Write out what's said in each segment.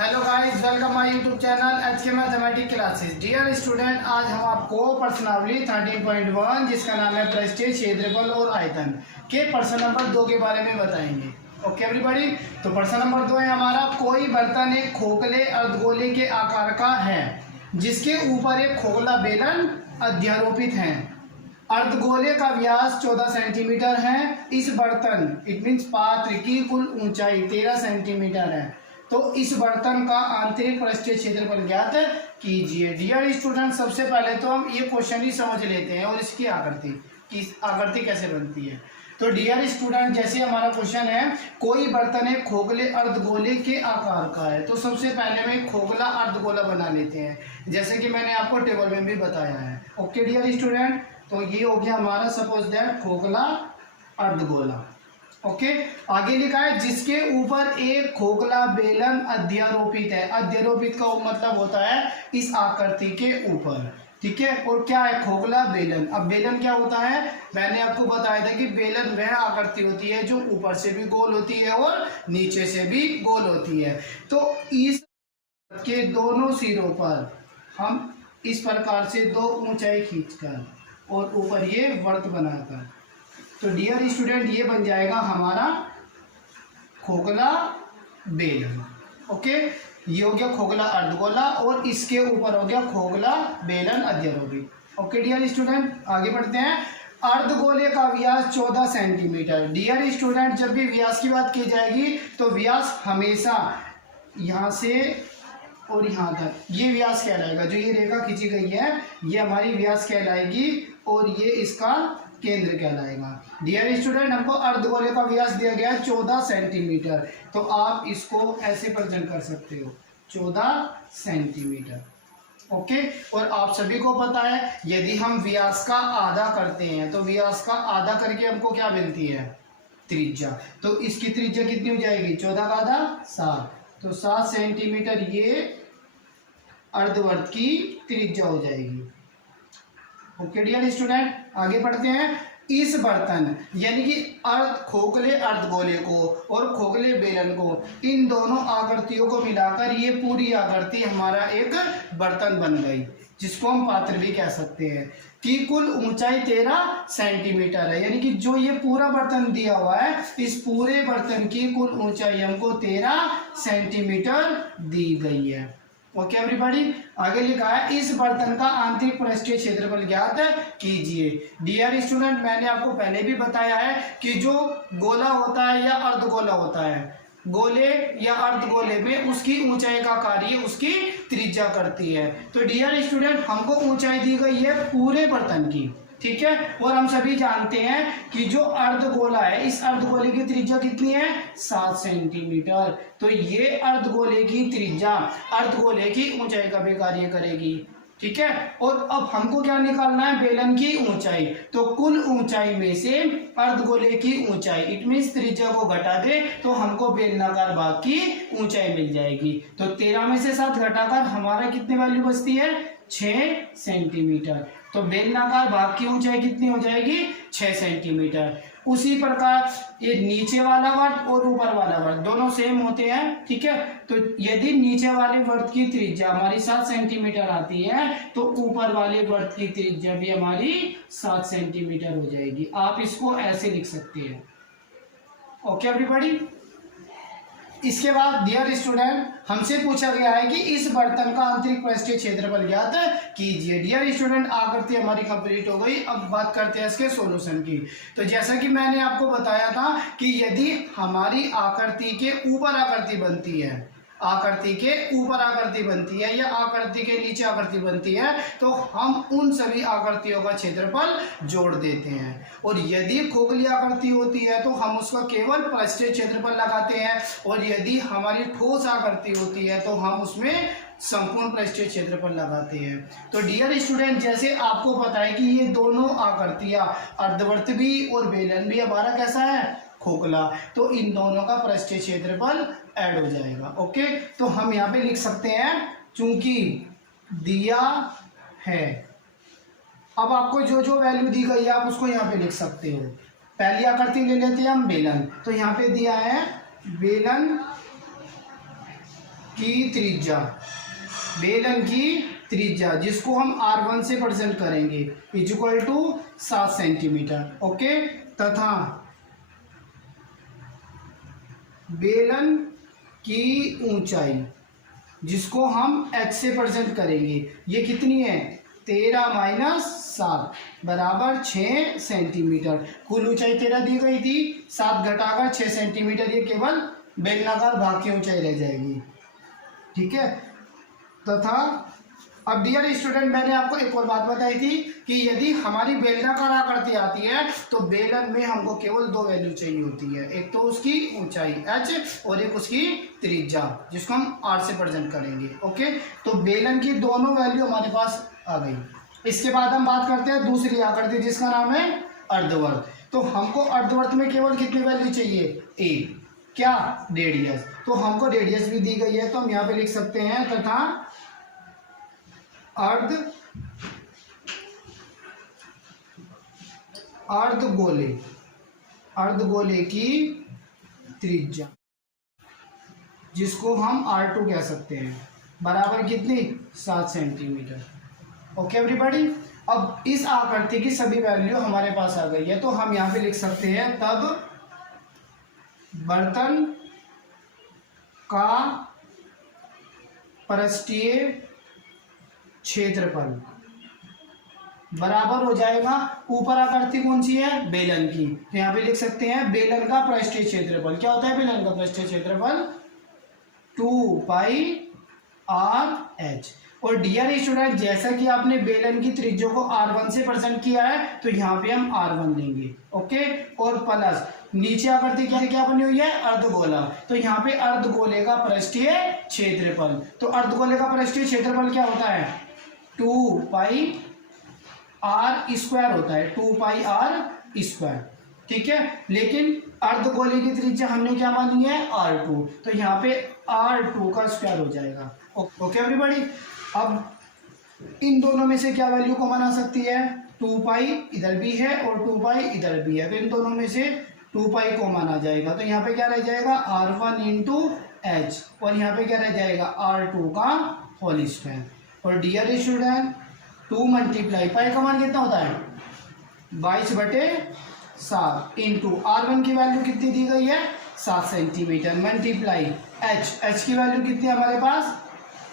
Hello guys, welcome my YouTube channel H के mathematics classes. Dear student, आज हम आपको प्रश्नावली 13.1 जिसका नाम है पृष्ठीय क्षेत्रफल और आयतन के प्रश्न नंबर 2 के बारे में बताएंगे। ओके एवरीबॉडी, तो प्रश्न नंबर 2 है हमारा, कोई बर्तन एक खोखले अर्धगोले के आकार का है जिसके ऊपर एक खोखला बेलन अध्यारोपित है। अर्धगोले का व्यास 14 सेंटीमीटर है। इस बर्तन इट मीन्स पात्र की कुल ऊंचाई 13 सेंटीमीटर है। तो इस बर्तन का आंतरिक पृष्ठीय क्षेत्रफल ज्ञात कीजिए। डियर स्टूडेंट, सबसे पहले तो हम ये क्वेश्चन ही समझ लेते हैं और इसकी आकृति कैसे बनती है। तो डियर स्टूडेंट, जैसे हमारा क्वेश्चन है, कोई बर्तन एक खोखले अर्धगोले के आकार का है, तो सबसे पहले में खोखला अर्धगोला बना लेते हैं, जैसे कि मैंने आपको टेबल में भी बताया है। ओके डियर स्टूडेंट, तो ये हो गया हमारा सपोज दैट खोखला अर्धगोला। ओके, आगे लिखा है जिसके ऊपर एक खोखला बेलन अध्यारोपित है। अध्यारोपित का मतलब होता है इस आकृति के ऊपर, ठीक है। और क्या है खोखला बेलन? अब बेलन क्या होता है, मैंने आपको बताया था कि बेलन वह आकृति होती है जो ऊपर से भी गोल होती है और नीचे से भी गोल होती है। तो इस के दोनों सिरों पर हम इस प्रकार से दो ऊंचाई खींचकर और ऊपर ये वर्त बनाकर, तो डियर स्टूडेंट ये बन जाएगा हमारा खोखला बेलन। ओके, ये हो गया खोखला अर्धगोला और इसके ऊपर हो गया खोखला बेलन अध्यारोपित। ओके डियर स्टूडेंट, आगे बढ़ते हैं। अर्धगोले का व्यास 14 सेंटीमीटर। डियर स्टूडेंट, जब भी व्यास की बात की जाएगी तो व्यास हमेशा यहाँ से और यहाँ तक ये व्यास कहलाएगा। जो ये रेखा खींची गई है ये हमारी व्यास कहलाएगी और ये इसका केंद्र कहलाएगा। डियर स्टूडेंट, हमको अर्धगोले का व्यास दिया गया है 14 सेंटीमीटर, तो आप इसको ऐसे प्रेजेंट कर सकते हो 14 सेंटीमीटर। ओके, और आप सभी को पता है यदि हम व्यास का आधा करते हैं तो व्यास का आधा करके हमको क्या मिलती है, त्रिज्या। तो इसकी त्रिज्या कितनी हो जाएगी, 14 का आधा 7, तो 7 सेंटीमीटर ये अर्धवर्त की त्रिज्या हो जाएगी। ओके डियर स्टूडेंट, आगे बढ़ते हैं। इस बर्तन यानी कि खोखले अर्धगोले को और खोखले बेलन को, इन दोनों आकृतियों को मिलाकर ये पूरी आकृति हमारा एक बर्तन बन गई, जिसको हम पात्र भी कह सकते हैं, कि कुल ऊंचाई 13 सेंटीमीटर है। यानी कि जो ये पूरा बर्तन दिया हुआ है, इस पूरे बर्तन की कुल ऊंचाई हमको 13 सेंटीमीटर दी गई है। ओके एवरीबॉडी, आगे लिखा है इस बर्तन का आंतरिक पृष्ठीय क्षेत्रफल ज्ञात कीजिए। डियर स्टूडेंट, मैंने आपको पहले भी बताया है कि जो गोला होता है या अर्धगोला होता है, गोले या अर्धगोले में उसकी ऊंचाई का कार्य उसकी त्रिज्या करती है। तो डियर स्टूडेंट, हमको ऊंचाई दी गई है पूरे बर्तन की, ठीक है। और हम सभी जानते हैं कि जो अर्धगोला है, इस अर्धगोले की त्रिज्या कितनी है, 7 सेंटीमीटर। तो ये अर्धगोले की त्रिज्या अर्धगोले की ऊंचाई का भी कार्य करेगी, ठीक है। और अब हमको क्या निकालना है, बेलन की ऊंचाई। तो कुल ऊंचाई में से अर्धगोले की ऊंचाई इट मीन्स त्रिज्या को घटा दे तो हमको बेलनाकार भाग की ऊंचाई मिल जाएगी। तो 13 में से 7 घटाकर हमारा कितनी वैल्यू बचती है, 6 सेंटीमीटर। तो बेलनाकार भाग की ऊंचाई कितनी हो जाएगी, 6 सेंटीमीटर। उसी प्रकार ये नीचे वाला वर्त और ऊपर वाला वर्त दोनों सेम होते हैं, ठीक है। तो यदि नीचे वाले वर्त की त्रिज्या हमारी 7 सेंटीमीटर आती है तो ऊपर वाले वर्त की त्रिज्या भी हमारी 7 सेंटीमीटर हो जाएगी। आप इसको ऐसे लिख सकते हैं। ओके एवरीबॉडी, इसके बाद डियर स्टूडेंट, हमसे पूछा गया है कि इस बर्तन का आंतरिक पृष्ठीय क्षेत्रफल ज्ञात कीजिए। डियर स्टूडेंट, आकृति हमारी कंप्लीट हो गई। अब बात करते हैं इसके सॉल्यूशन की। तो जैसा कि मैंने आपको बताया था कि यदि हमारी आकृति के ऊपर आकृति बनती है, आकृति के ऊपर आकृति बनती है या आकृति के नीचे आकृति बनती है, तो हम उन सभी आकृतियों का क्षेत्रफल जोड़ देते हैं। और यदि खोखली आकृति होती है तो हम उसका केवल पृष्ठीय क्षेत्रफल लगाते हैं, और यदि हमारी ठोस आकृति होती है तो हम उसमें संपूर्ण पृष्ठीय क्षेत्रफल लगाते हैं। तो डियर स्टूडेंट, जैसे आपको पता है कि ये दोनों आकृतियां अर्धवर्त भी और बेलन भी हमारा कैसा है, खोखला, तो इन दोनों का पृष्ठीय क्षेत्रफल ऐड हो जाएगा। ओके, तो हम यहाँ पे लिख सकते हैं चूंकि दिया है। अब आपको जो जो वैल्यू दी गई है आप उसको यहाँ पे लिख सकते हो। पहली आकृति ले लेते हैं हम बेलन, तो यहाँ पे दिया है बेलन की त्रिज्या, बेलन की त्रिज्या जिसको हम R1 से प्रेजेंट करेंगे इक्वल टू 7 सेंटीमीटर। ओके, तथा बेलन की ऊंचाई जिसको हम h से प्रेजेंट करेंगे, ये कितनी है 13 माइनस 7 बराबर 6 सेंटीमीटर। कुल ऊंचाई 13 दी गई थी, 7 घटाकर 6 सेंटीमीटर, ये केवल बेलनाकार भाग की ऊंचाई रह जाएगी। ठीक है, तथा अब डियर स्टूडेंट मैंने आपको एक और बात बताई थी कि यदि हमारी बेलनाकार आकृति आती है तो बेलन में हमको केवल 2 वैल्यू चाहिए होती है, एक तो उसकी ऊंचाई h और एक उसकी त्रिज्या जिसको हम r से प्रेजेंट करेंगे। ओके, तो बेलन की दोनों वैल्यू हमारे पास आ गई। इसके बाद हम बात करते हैं दूसरी आकृति जिसका नाम है अर्धवर्त। तो हमको अर्धवर्त में केवल कितनी वैल्यू चाहिए, एक, क्या रेडियस, तो हमको रेडियस भी दी गई है तो हम यहाँ पे लिख सकते हैं तथा अर्धगोले की त्रिज्या जिसको हम R2 कह सकते हैं बराबर कितनी 7 सेंटीमीटर। ओके एवरीबॉडी, अब इस आकृति की सभी वैल्यू हमारे पास आ गई है तो हम यहाँ पे लिख सकते हैं तब बर्तन का पृष्ठीय क्षेत्रफल बराबर हो जाएगा, ऊपर आकृति कौन सी है बेलन की, तो यहाँ पे लिख सकते हैं बेलन का पृष्ठीय क्षेत्रफल। क्या होता है बेलन का पृष्ठीय क्षेत्रफल 2 पाई RH। और डियर स्टूडेंट जैसा कि आपने बेलन की त्रिज्या को R1 से प्रेजेंट किया है तो यहाँ पे हम R1 लेंगे। ओके, और प्लस नीचे आकृति क्या बनी हुई है अर्धगोला, तो यहाँ पे अर्धगोले का पृष्ठीय क्षेत्रफल, तो अर्धगोले का पृष्ठीय क्षेत्रफल क्या होता है 2 पाई R स्क्वायर होता है, 2 पाई R स्क्वायर। ठीक है, लेकिन अर्धगोले की त्रिज्या हमने क्या मानी है R2, तो यहाँ पे R2 का स्क्वायर हो जाएगा। ओके एवरीबॉडी, अब इन दोनों में से क्या वैल्यू कॉमन आ सकती है, 2 पाई इधर भी है और 2 पाई इधर भी है, तो इन दोनों में से 2 पाई कॉमन आ जाएगा, तो यहाँ पे क्या रह जाएगा R1 इंटू H और यहाँ पे क्या रह जाएगा R2 का होल स्क्वायर। और डियर स्टूडेंट 2 मल्टीप्लाई पाई का मान कितना होता है 22/7 इंटू R1 की वैल्यू कितनी दी गई है 7 सेंटीमीटर मल्टीप्लाई H की वैल्यू कितनी है हमारे पास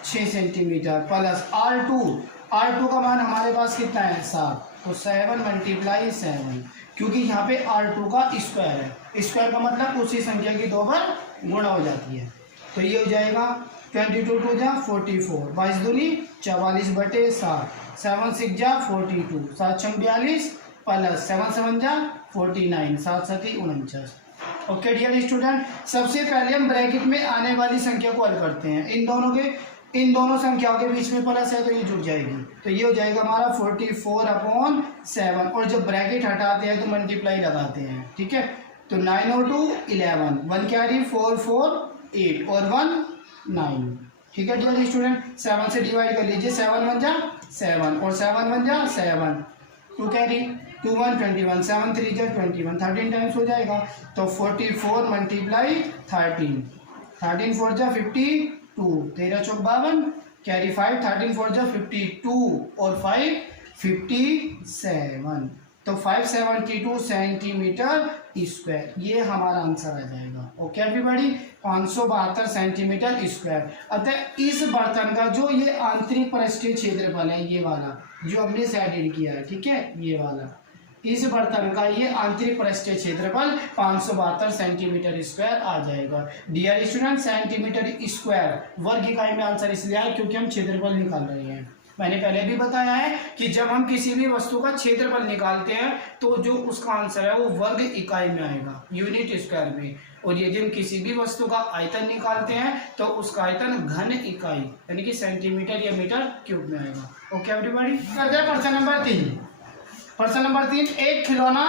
6 सेंटीमीटर प्लस R2 का मान हमारे पास कितना है 7, तो 7 मल्टीप्लाई 7, क्योंकि यहाँ पे R2 का स्क्वायर है, स्क्वायर का मतलब उसी संख्या की 2 बार गुणा हो जाती है, तो ये हो जाएगा 22 2 जा 44, 22 दूनी 44/7, 7 6 जा 42, 7 6 42 प्लस 7 7 जा 49, 7 7 49। ओके डियर स्टूडेंट, सबसे पहले हम ब्रैकेट में आने वाली संख्या को हल करते हैं, इन दोनों संख्याओं के बीच में प्लस है तो ये जुड़ जाएगी, तो ये हो जाएगा हमारा 44/7 और जब ब्रैकेट हटाते हैं तो मल्टीप्लाई लगाते हैं। ठीक है, तो 9 और 2 11, 1 कैरी 4 4 8 और 1 9। ठीक है डियर स्टूडेंट, 7 से डिवाइड कर लीजिए, 7 1 जा 7 और 7 1 जा 7, 2 कैरी 2 1 21, 7 3 जा 21, 13 टाइम्स हो जाएगा, तो 44 मल्टीप्लाई 13, 13 4 जा 52, 13 चौक 52, कैरी 5, 13 4 जा 52 और 5 57, तो 572 सेंटीमीटर स्क्वायर, ये हमारा आंसर आ जाएगा। Okay everybody, 572 centimetre square. अतः इस बर्तन का जो ये आंतरिक पृष्ठीय क्षेत्रफल है, ये वाला जो हमने एडिड किया है, ठीक है, ये वाला, इस बर्तन का ये आंतरिक पृष्ठीय क्षेत्रफल 572 सेंटीमीटर स्क्वायर आ जाएगा। डियर स्टूडेंट, सेंटीमीटर स्क्वायर वर्ग इकाई में आंसर इसलिए आया क्योंकि हम क्षेत्रफल निकाल रहे हैं। मैंने पहले भी बताया है कि जब हम किसी भी वस्तु का क्षेत्रफल निकालते हैं तो जो उसका आंसर है वो वर्ग इकाई में आएगा, यूनिट स्क्वायर में, और यदि हम किसी भी वस्तु का आयतन निकालते हैं तो उसका आयतन घन इकाई यानी कि सेंटीमीटर या मीटर क्यूब में आएगा। ओके एवरीबॉडी, करते हैं प्रश्न नंबर 3। प्रश्न नंबर 3, एक खिलौना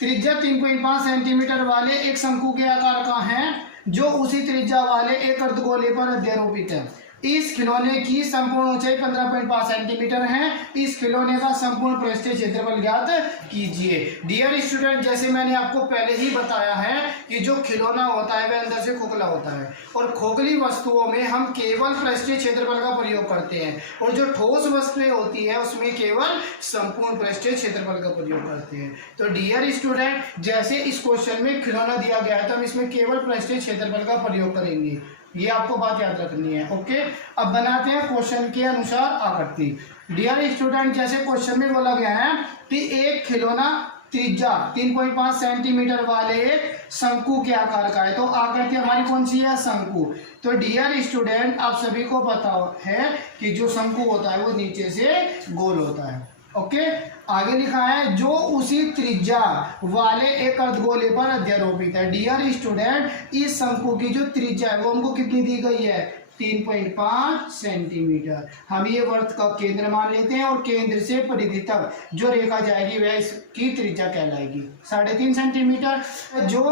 त्रिज्या 3.5 सेंटीमीटर वाले एक शंकु के आकार का है जो उसी त्रिज्या वाले एक अर्धगोले पर अध्यारोपित है। इस खिलौने की संपूर्ण ऊंचाई 15.5 सेंटीमीटर है। इस खिलौने का संपूर्ण पृष्ठीय क्षेत्रफल ज्ञात कीजिए। डियर स्टूडेंट, जैसे मैंने आपको पहले ही बताया है कि जो खिलौना होता है वह अंदर से खोखला होता है और खोखली वस्तुओं में हम केवल पृष्ठीय क्षेत्रफल का प्रयोग करते हैं और जो ठोस वस्तुएं होती है उसमें केवल संपूर्ण पृष्ठीय क्षेत्रफल का प्रयोग करते हैं। तो डियर स्टूडेंट, जैसे इस क्वेश्चन में खिलौना दिया गया है तो हम इसमें केवल पृष्ठीय क्षेत्रफल का प्रयोग करेंगे, ये आपको बात याद रखनी है। ओके, अब बनाते हैं क्वेश्चन के अनुसार आकृति। डियर स्टूडेंट, जैसे क्वेश्चन में बोला गया है कि एक खिलौना त्रिज्या 3.5 सेंटीमीटर वाले एक शंकु के आकार का है। तो आकृति हमारी कौन सी है? शंकु। तो डियर स्टूडेंट, आप सभी को पता है कि जो शंकु होता है वो नीचे से गोल होता है। ओके, आगे लिखा है जो उसी त्रिज्या वाले एक अर्धगोले पर अध्यारोपित है। डियर स्टूडेंट, इस शंकु की जो त्रिज्या है वो हमको कितनी दी गई है? 3.5 सेंटीमीटर। हम ये वृत्त का केंद्र मान लेते हैं और केंद्र से परिधि तक जो रेखा जाएगी वह इसकी त्रिज्या कहलाएगी 3.5 सेंटीमीटर। जो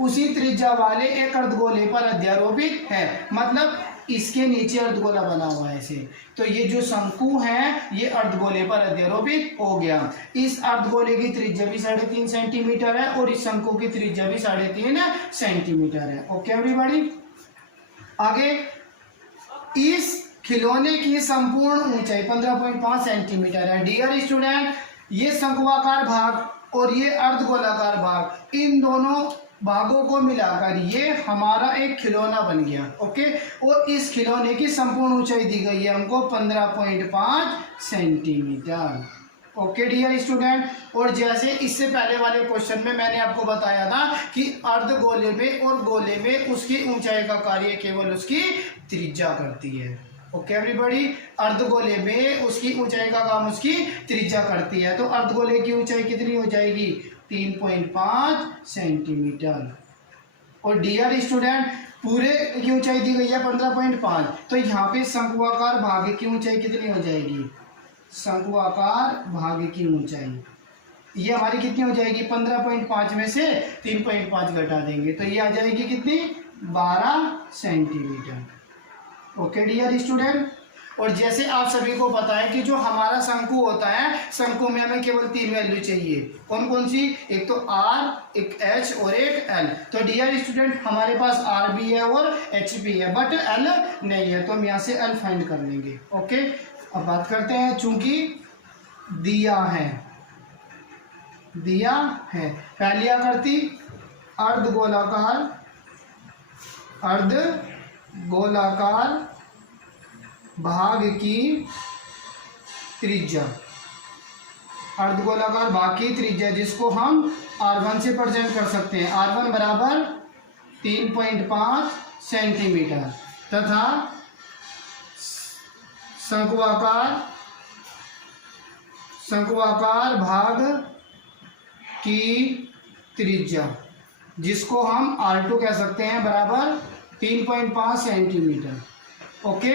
उसी त्रिज्या वाले एक अर्धगोले पर अध्यारोपित है, मतलब इसके नीचे अर्धगोला बना हुआ है ऐसे। तो ये जो शंकु है ये अर्धगोले पर अध्यारोपित हो गया। इस अर्धगोले की त्रिज्या भी 3.5 सेंटीमीटर है और इस शंकु की त्रिज्या भी 3.5 सेंटीमीटर है। ओके एवरीबॉडी, आगे इस खिलौने की संपूर्ण ऊंचाई 15.5 सेंटीमीटर है। डियर स्टूडेंट, ये शंकुआकार भाग और ये अर्धगोलाकार भाग, इन दोनों भागों को मिलाकर ये हमारा एक खिलौना बन गया। ओके, और इस खिलौने की संपूर्ण ऊंचाई दी गई है हमको 15.5 सेंटीमीटर। ओके डियर स्टूडेंट, और जैसे इससे पहले वाले क्वेश्चन में मैंने आपको बताया था कि अर्धगोले में और गोले में उसकी ऊंचाई का कार्य केवल उसकी त्रिज्या करती है। ओके एवरीबॉडी, अर्धगोले में उसकी ऊंचाई का काम उसकी त्रिज्या करती है। तो अर्धगोले की ऊंचाई कितनी हो जाएगी? 3.5 सेंटीमीटर। और डियर स्टूडेंट, पूरे की ऊंचाई दी गई है 15.5, तो यहाँ पे शंकुआकार भाग की ऊंचाई कितनी हो जाएगी? शंकुआकार भाग की ऊंचाई ये हमारी कितनी हो जाएगी? 15.5 में से 3.5 घटा देंगे तो ये आ जाएगी कितनी? 12 सेंटीमीटर। ओके डियर स्टूडेंट, और जैसे आप सभी को पता है कि जो हमारा शंकु होता है, शंकु में हमें केवल 3 वैल्यू चाहिए। कौन कौन सी? एक तो R, एक H और एक L। तो डियर स्टूडेंट, हमारे पास R भी है और H भी है बट L नहीं है, तो हम यहाँ से L फाइंड कर लेंगे। ओके, अब बात करते हैं, चूंकि दिया है पहली आकृति अर्धगोलाकार भाग की त्रिज्या, अर्धगोलाकार भाग की त्रिज्या जिसको हम R1 से प्रेजेंट कर सकते हैं। R1 बराबर 3.5 सेंटीमीटर तथा शंकुआकार भाग की त्रिज्या जिसको हम R2 कह सकते हैं बराबर 3.5 सेंटीमीटर। ओके,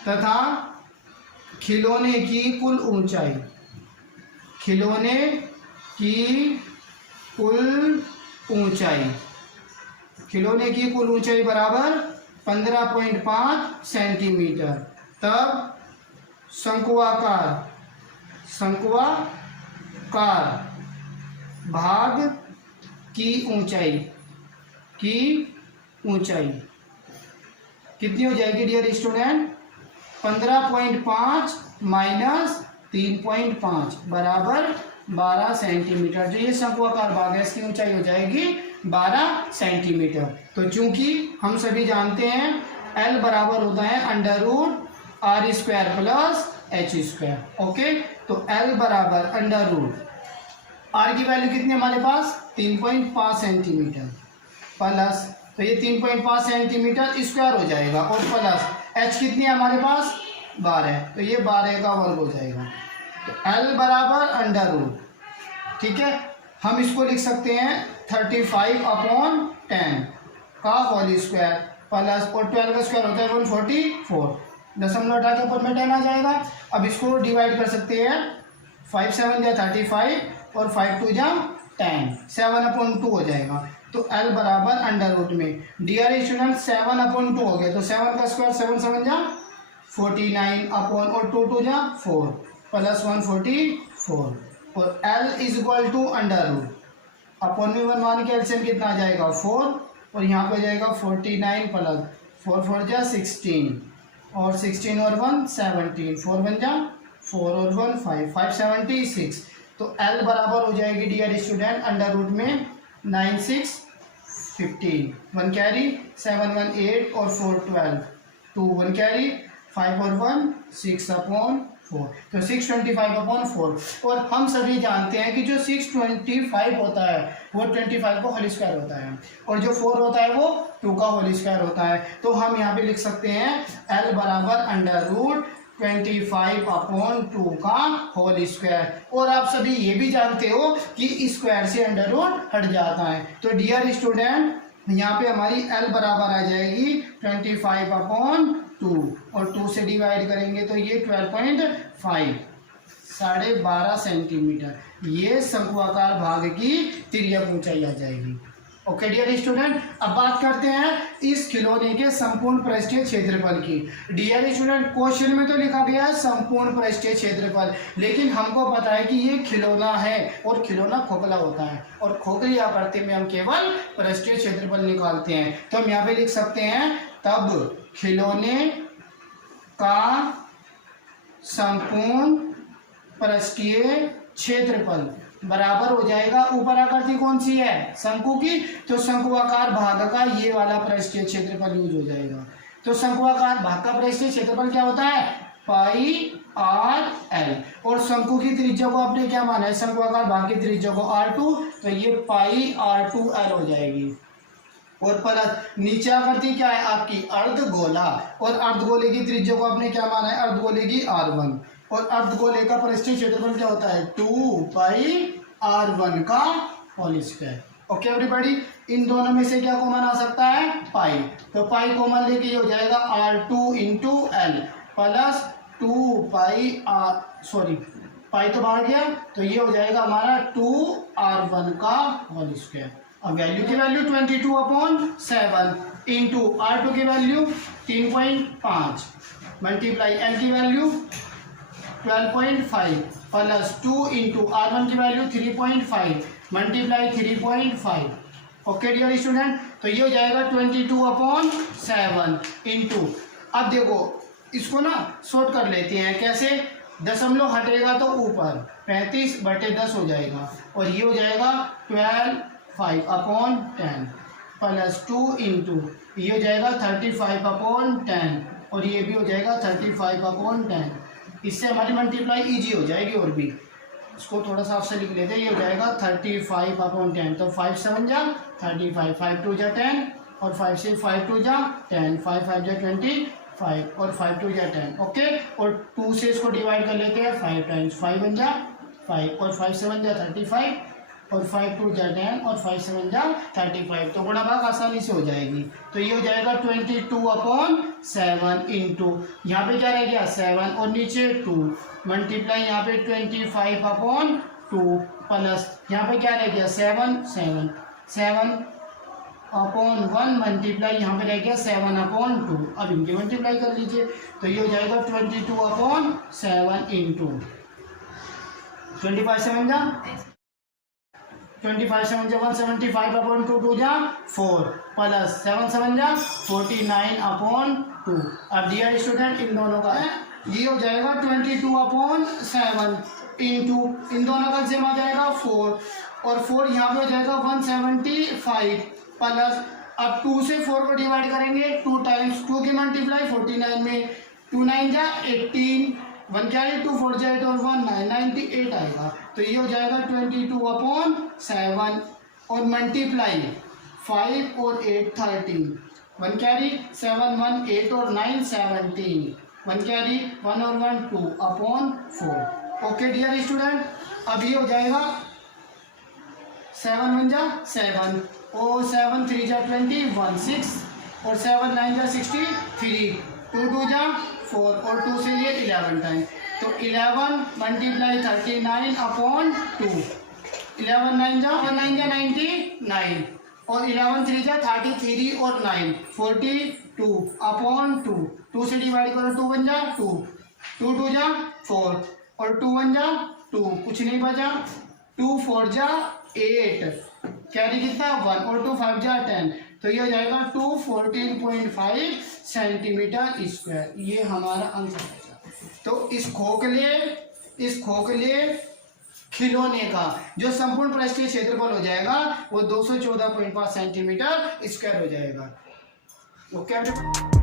तथा खिलौने की कुल ऊंचाई बराबर 15.5 सेंटीमीटर। तब शंकुआकार भाग की ऊंचाई कितनी हो जाएगी डियर स्टूडेंट? 15.5 माइनस 3.5 बराबर 12 सेंटीमीटर। जो ये शंकुआकार भाग है इसकी ऊंचाई हो जाएगी 12 सेंटीमीटर। तो चूंकि हम सभी जानते हैं L बराबर होता है √R² प्लस H²। ओके, तो L बराबर R की वैल्यू कितनी हमारे पास? 3.5 सेंटीमीटर प्लस, तो ये 3.5 सेंटीमीटर स्क्वायर हो जाएगा और प्लस H कितनी है हमारे पास? 12, तो ये 12 का वर्ग हो जाएगा। तो L बराबर ठीक है, हम इसको लिख सकते हैं 35/10 का होल स्क्वायर प्लस, और 12 का स्क्वायर होता है 144, दशमलव हटा के ऊपर में 10 आ जाएगा। अब इसको डिवाइड कर सकते हैं, 5 7 या 35 और 5 2 जा 10, 7/2 हो जाएगा। तो L बराबर अंडर रूट में डियर स्टूडेंट 7/2 हो गया, तो 7 का स्क्वायर 7 7 जा 49 अपॉन और 2 2 जा 4 प्लस 144 और L is equal to under root upon में 1 1 के एलसीएम कितना आ जाएगा 4 और यहाँ पे जाएगा 49 प्लस 4 4 जा 16 और 16 और 1 17 4 1 जा 4 और 1 5 576 तो L बराबर हो जाएगी डियर स्टूडेंट अंडर रूट में 9 6 15 1 कैरी 7 1 8 और 4 12 2 1 कैरी 5 और 1 6 अपॉन 4 तो 625 अपॉन 4 और हम सभी जानते हैं कि जो 625 होता है वो 25 का होल स्क्वायर होता है और जो 4 होता है वो 2 का होल स्क्वायर होता है। तो हम यहाँ पे लिख सकते हैं L बराबर अंडर रूट 25 अपॉन 2 का होल स्क्वायर। और आप सभी ये भी जानते हो कि स्क्वायर से अंडर रूट हट जाता है। तो डियर स्टूडेंट यहाँ पे हमारी L बराबर आ जाएगी 25 अपॉन 2 और 2 से डिवाइड करेंगे तो ये 12.5 12.5 सेंटीमीटर ये शंकुआकार भाग की तिर्यक ऊंचाई आ जाएगी। ओके डियर स्टूडेंट, अब बात करते हैं इस खिलौने के संपूर्ण पृष्ठीय क्षेत्रफल की। डियर स्टूडेंट क्वेश्चन में तो लिखा गया है संपूर्ण पृष्ठीय क्षेत्रफल, लेकिन हमको पता है कि ये खिलौना है और खिलौना खोखला होता है और खोखली आकृति में हम केवल पृष्ठीय क्षेत्रफल निकालते हैं। तो हम यहाँ पे लिख सकते हैं तब खिलौने का संपूर्ण पृष्ठीय क्षेत्रफल बराबर हो जाएगा, ऊपर आकृति कौन सी है शंकु की, तो शंकुआकार भाग का ये वाला पृष्ठीय क्षेत्रफल यूज हो जाएगा। तो शंकुआकार भाग का पृष्ठीय क्षेत्रफल क्या होता है पाई आर एल और शंकु की त्रिज्या को आपने क्या माना है शंकुआकार भाग की त्रिज्या को R2 तो ये पाई R2L हो जाएगी और प्लस नीचे आकृति क्या है आपकी अर्धगोला और अर्धगोले की त्रिज्या को आपने क्या माना है अर्धगोले की R1 और अर्धगोले का पृष्ठीय क्षेत्रफल क्या होता है 2 पाई R1 का होल स्क्वायर। ओके एवरीबॉडी, इन दोनों में से क्या कॉमन आ सकता है पाई, तो पाई कॉमन लेके ये हो जाएगा R2 इंटू एल प्लस 2 पाई पाई तो बाहर गया तो ये हो जाएगा हमारा 2R1 का होल स्क्वायर। अब वैल्यू की वैल्यू 22/7 इंटू R2 की वैल्यू 3.5 मल्टीप्लाई एल की वैल्यू 12.5 प्लस 2 इंटू R1 की value 3.5 multiply 3.5। Okay dear student, तो ये हो जाएगा 22/7 इंटू, अब देखो इसको ना शॉर्ट कर लेते हैं कैसे, दशमलव हटेगा तो ऊपर 35/10 हो जाएगा और ये हो जाएगा 12/5/10 प्लस 2 इंटू ये हो जाएगा 35/10 और ये भी हो जाएगा 35/10। इससे हमारी मल्टीप्लाई इजी हो जाएगी और भी, इसको थोड़ा सा आपसे लिख लेते हैं, ये हो जाएगा 35/10 तो 5 7 जा 35 5 2 जा 10 और 5 से 5 2 जा 10 5 5 जा 25 और 5 2 जा 10। ओके, और 2 से इसको डिवाइड कर लेते हैं 5 टाइम्स 5 1 जा 5 और 5 7 जा 35 और 5 2 जा 10 और 5 7 जा 35 तो गुणा भाग आसानी से हो जाएगी। तो ये हो जाएगा 22/7 इंटू यहाँ पे क्या रह गया 7 और नीचे 2 मल्टीप्लाई यहाँ पे 25/2 प्लस यहाँ पे क्या रह गया 7/1 मल्टीप्लाई यहाँ पे रह गया 7/2। अब इनके मल्टीप्लाई कर लीजिए तो ये हो जाएगा 22/7 इंटू 25 7 जा 25 7 जा 175/2 2 जा 4 प्लस 7 7 जा 49/2। अब डियर स्टूडेंट इन दोनों का है ये हो जाएगा 22/7 इंटू इन दोनों का सेम आ जाएगा 4 और 4 यहाँ पे हो जाएगा 175 प्लस अब 2 से 4 को डिवाइड करेंगे 2 टाइम्स 2 की मल्टीप्लाई 49 में 2 9 जा 18 1 कैरी 2 4 जा 8 और 1 9 98 आएगा। तो ये हो जाएगा 22/7 और मल्टीप्लाई 5 और 8 13 1 कैरी 7 1 8 और 9 17 1 कैरी 1 और 1 2/4। ओके डियर स्टूडेंट, अब ये हो जाएगा 7 1 जा 7 और 7 3 जा 21 6 और 7 9 जा 63 2 2 जा 4 और 2 से ये 11 टाइम तो 11 मल्टीप्लाई 39/2 11 9 जा 99 और 11 3 जा 33 और 9 42 अपॉन 2, 2 से डिवाइड करो 2 बन जा 2, 2 2 जा 4 और 2 1 जा 2, कुछ नहीं बचा, 2 4 जा 8, कैरी कितना 1 और 2 5 जा 10, तो ये हो जाएगा 214.5 सेंटीमीटर स्क्वायर। ये हमारा आंसर है। तो इस खोखले खिलौने का जो संपूर्ण पृष्ठीय क्षेत्रफल हो जाएगा वो 214.5 सेंटीमीटर स्क्वायर हो जाएगा। ओके।